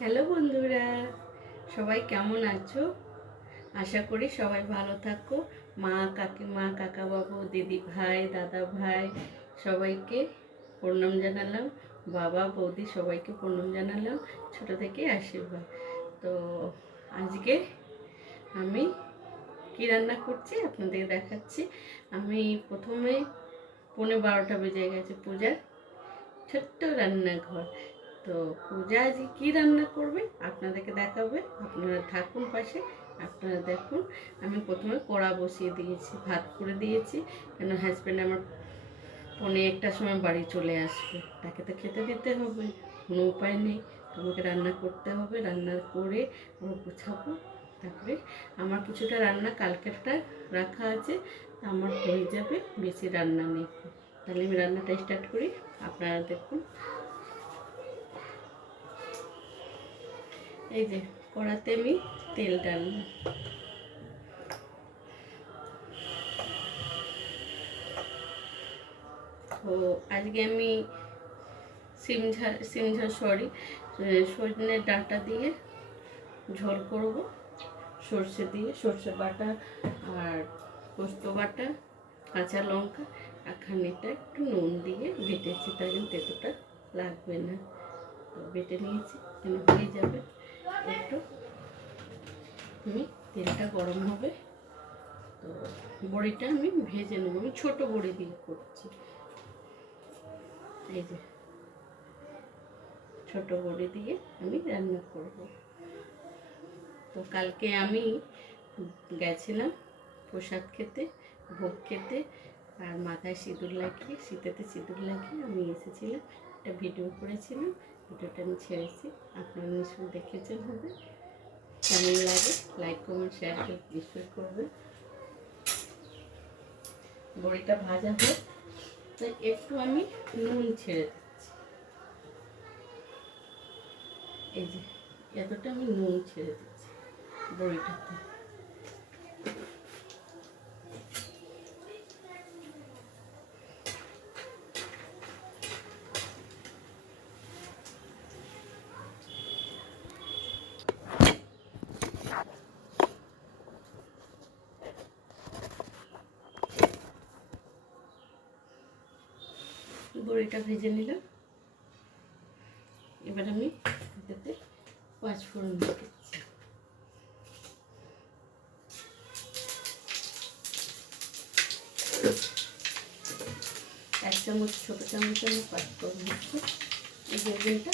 Hello বন্ধুরা, সবাই কেমন আছো? আশা করি সবাই ভালো থাকো। মা, কাকিমা, কাকাবাবু, দিদি ভাই, দাদা ভাই সবাইকে প্রণাম জানালাম। বাবা, বৌদি সবাইকে প্রণাম জানালাম। ছোট থেকে আশীর্বাদ। তো আজকে আমি কি রান্না করছি আপনাদের দেখাচ্ছি। আমি প্রথমে 11:30 বেজে গেছে পূজার ছোট্ট রান্নাঘর। তো পূজা আজকে কী রান্না করবে আপনাদেরকে দেখাবে, আপনারা থাকুন পাশে। আপনারা দেখুন, আমি প্রথমে কড়া বসিয়ে দিয়েছি, ভাত করে দিয়েছি, কেন হাজব্যান্ড আমার 1:45টার সময় বাড়ি চলে আসবে, তাকে তো খেতে দিতে হবে, কোনো উপায় নেই। আমাকে রান্না করতে হবে, রান্না করে ওরা গুছাবো। তারপরে আমার কিছুটা রান্না কালকেরটা রাখা আছে, আমার হয়ে যাবে, বেশি রান্না নেই। তাহলে আমি রান্নাটা স্টার্ট করি, আপনারা দেখুন। এই যে কড়াতে আমি তেল ডাললাম। তো আজকে আমি সজনের ডাঁটা দিয়ে ঝোল করব, সর্ষে দিয়ে, সর্ষে বাটা আর পোস্ত বাটা, কাঁচা লঙ্কা আর খানিকটা একটু নুন দিয়ে বেটেছি, তাই জন্য তেঁতোটা লাগবে না। তো বেটে নিয়েছি, কেন হয়ে যাবে একটু। আমি তেলটা গরম হবে, তো বড়িটা আমি ভেজে নেব। আমি ছোটো বড়ি দিয়ে করছি। এই যে ছোটো বড়ি দিয়ে আমি রান্না করব। তো কালকে আমি গেছিলাম প্রসাদ খেতে, ভোগ খেতে, আর মাথায় সিঁদুর লাগিয়ে, শীতেতে সিঁদুর লাগিয়ে আমি এসেছিলাম। একটা ভিডিও করেছিলাম, ভিডিওটা আমি ছেড়েছি, আপনারা নিশ্চয়ই দেখেছেন হবে। কেমন লাগে লাইক, কমেন্ট, শেয়ার নিশ্চয়ই করবে। বড়িটা ভাজা হোক, তাই একটু আমি নুন ছেড়ে দিচ্ছি। এই যে এতটা আমি নুন ছেড়ে দিচ্ছি বড়িটাতে। বড়িটা ভেজে নিলাম, এবার আমি এটাতে 5 ফোড়ন দিচ্ছি। 1 চামচ, ছোটো চামচ আমি 5 ফোড়ন দিচ্ছি। এই বেগুনটা